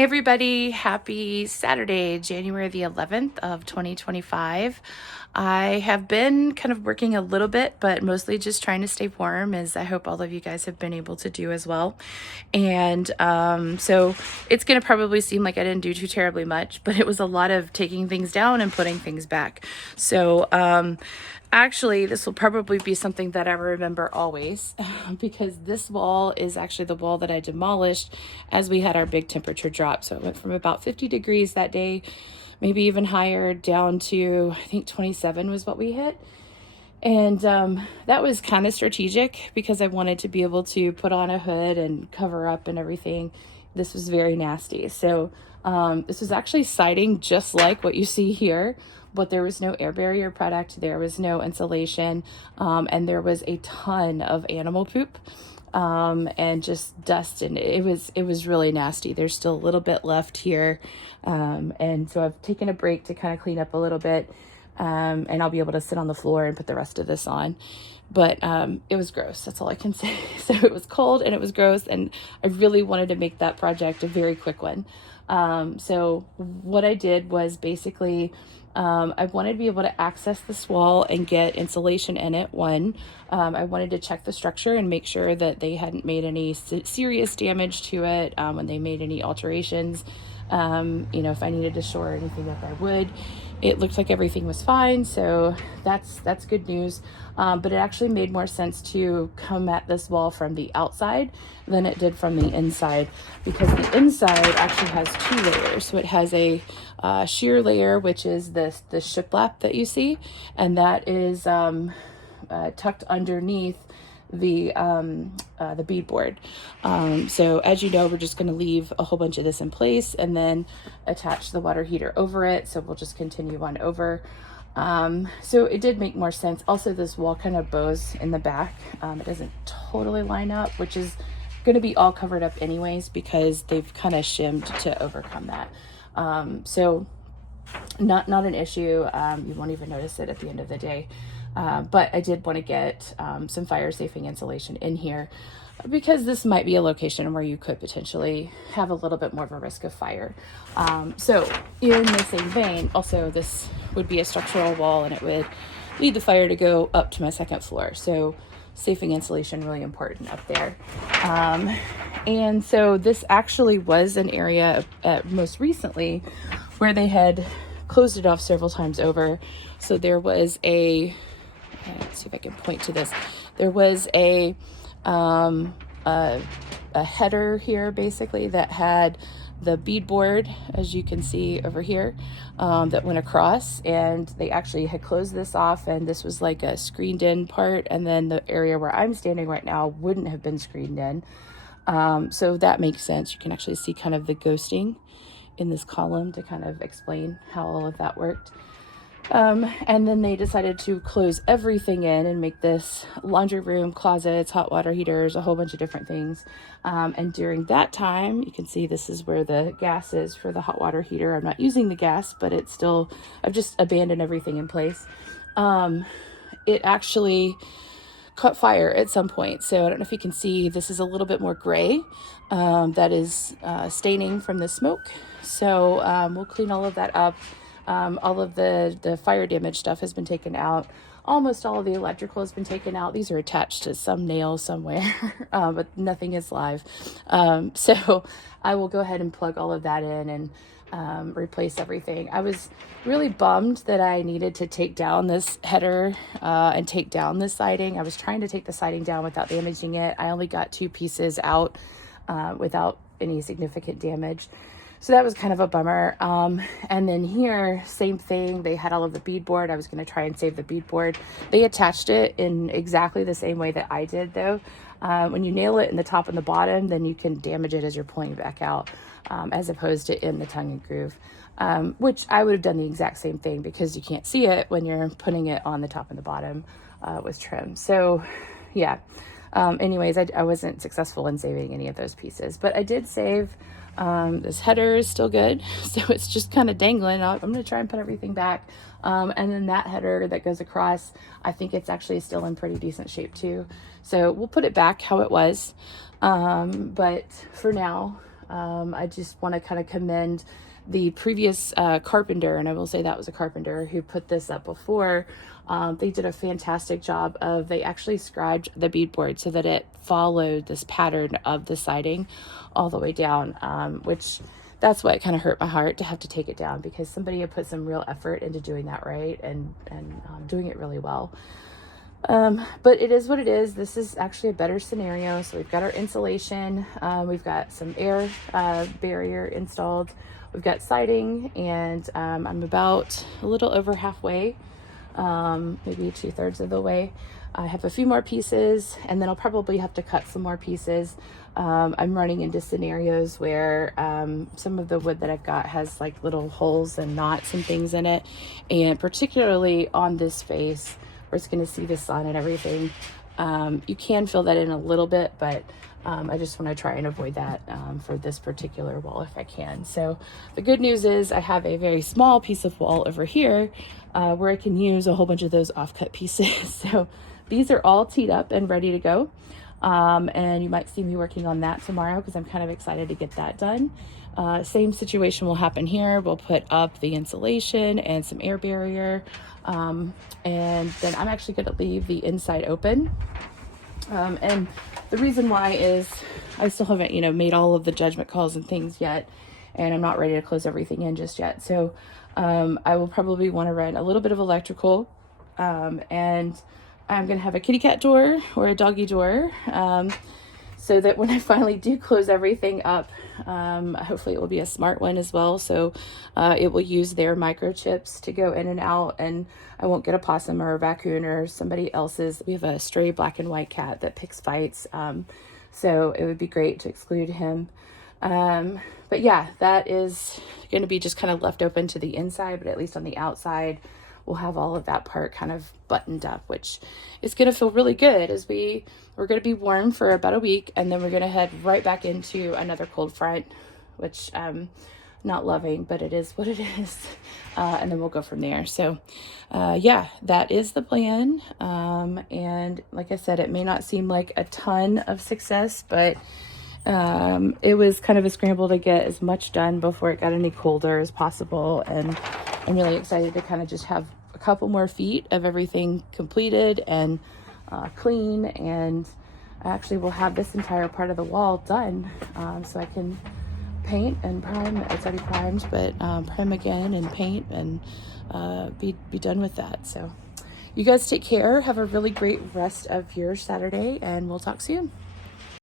Hey everybody, happy Saturday, January the 11th of 2025. I have been kind of working a little bit, but mostly just trying to stay warm, as I hope all of you guys have been able to do as well. And so it's going to probably seem like I didn't do too terribly much, but it was a lot of taking things down and putting things back. So actually, this will probably be something that I remember always because this wall is actually the wall that I demolished as we had our big temperature drop. So it went from about 50 degrees that day, maybe even higher, down to I think 27 was what we hit. And that was kind of strategic because I wanted to be able to put on a hood and cover up and everything. This was very nasty. So this was actually siding just like what you see here, but there was no air barrier product, there was no insulation, and there was a ton of animal poop and just dust, and it was really nasty. There's still a little bit left here, and so I've taken a break to kind of clean up a little bit, and I'll be able to sit on the floor and put the rest of this on. But it was gross, that's all I can say. So it was cold and it was gross, and I really wanted to make that project a very quick one. So what I did was basically I wanted to be able to access this wall and get insulation in it. I wanted to check the structure and make sure that they hadn't made any serious damage to it when they made any alterations. If I needed to shore anything up, I would. It looked like everything was fine, so that's good news. But it actually made more sense to come at this wall from the outside than it did from the inside, because the inside actually has two layers. So it has a shear layer, which is the shiplap that you see, and that is tucked underneath the beadboard. So as you know, we're just going to leave a whole bunch of this in place and then attach the water heater over it. So we'll just continue on over. So it did make more sense. Also, this wall kind of bows in the back. It doesn't totally line up, which is going to be all covered up anyways because they've kind of shimmed to overcome that. So not an issue. You won't even notice it at the end of the day. But I did want to get some fire safing insulation in here because this might be a location where you could potentially have a little bit more of a risk of fire. So in the same vein, also this would be a structural wall and it would lead the fire to go up to my second floor. So safing insulation really important up there. And so this actually was an area most recently where they had closed it off several times over. So there was let's see if I can point to this. There was a header here basically that had the beadboard, as you can see over here, that went across, and they actually had closed this off, and this was like a screened in part, and then the area where I'm standing right now wouldn't have been screened in. So that makes sense. You can actually see kind of the ghosting in this column to kind of explain how all of that worked. And then they decided to close everything in and make this laundry room, closets, hot water heaters, a whole bunch of different things. And during that time, you can see this is where the gas is for the hot water heater. I'm not using the gas, but it's still, I've just abandoned everything in place. It actually caught fire at some point. So I don't know if you can see, this is a little bit more gray. That is staining from the smoke. So we'll clean all of that up. All of the fire damage stuff has been taken out. Almost all of the electrical has been taken out. These are attached to some nail somewhere, but nothing is live. So I will go ahead and plug all of that in and replace everything. I was really bummed that I needed to take down this header and take down this siding. I was trying to take the siding down without damaging it. I only got two pieces out without any significant damage. So that was kind of a bummer. And then here, same thing. They had all of the beadboard. I was going to try and save the beadboard. They attached it in exactly the same way that I did, though. When you nail it in the top and the bottom, then you can damage it as you're pulling it back out, as opposed to in the tongue and groove, which I would have done the exact same thing because you can't see it when you're putting it on the top and the bottom with trim. So, yeah. Anyways, I wasn't successful in saving any of those pieces, but I did save. This header is still good, so it's just kind of dangling. I'm going to try and put everything back. And then that header that goes across, I think it's actually still in pretty decent shape too. So we'll put it back how it was. But for now, I just want to kind of commend the previous carpenter, and I will say that was a carpenter who put this up before. They did a fantastic job of, they actually scribed the beadboard so that it followed this pattern of the siding all the way down, which that's what kind of hurt my heart to have to take it down, because somebody had put some real effort into doing that right, and doing it really well. But it is what it is. This is actually a better scenario. So we've got our insulation, we've got some air barrier installed, we've got siding, and I'm about a little over halfway, maybe 2/3 of the way. I have a few more pieces, and then I'll probably have to cut some more pieces. I'm running into scenarios where some of the wood that I've got has like little holes and knots and things in it, and particularly on this face where it's going to see the sun and everything, you can fill that in a little bit, but I just want to try and avoid that for this particular wall if I can. So the good news is I have a very small piece of wall over here where I can use a whole bunch of those offcut pieces. So these are all teed up and ready to go. And you might see me working on that tomorrow because I'm kind of excited to get that done. Same situation will happen here. We'll put up the insulation and some air barrier. And then I'm actually going to leave the inside open. And the reason why is I still haven't, made all of the judgment calls and things yet, and I'm not ready to close everything in just yet. So I will probably want to run a little bit of electrical, and I'm going to have a kitty cat door or a doggy door, so that when I finally do close everything up, hopefully it will be a smart one as well. So it will use their microchips to go in and out, and I won't get a possum or a raccoon or somebody else's. We have a stray black and white cat that picks fights. So it would be great to exclude him. But yeah, that is going to be just kind of left open to the inside, but at least on the outside, we'll have all of that part kind of buttoned up, which is going to feel really good as we're going to be warm for about a week, and then we're going to head right back into another cold front, which not loving, but it is what it is. And then we'll go from there. So yeah, that is the plan. And like I said, it may not seem like a ton of success, but it was kind of a scramble to get as much done before it got any colder as possible. And I'm really excited to kind of just have a couple more feet of everything completed and clean, and I actually will have this entire part of the wall done, so I can paint and prime. It's already primed, but prime again and paint and be done with that. So you guys take care, have a really great rest of your Saturday, and we'll talk soon.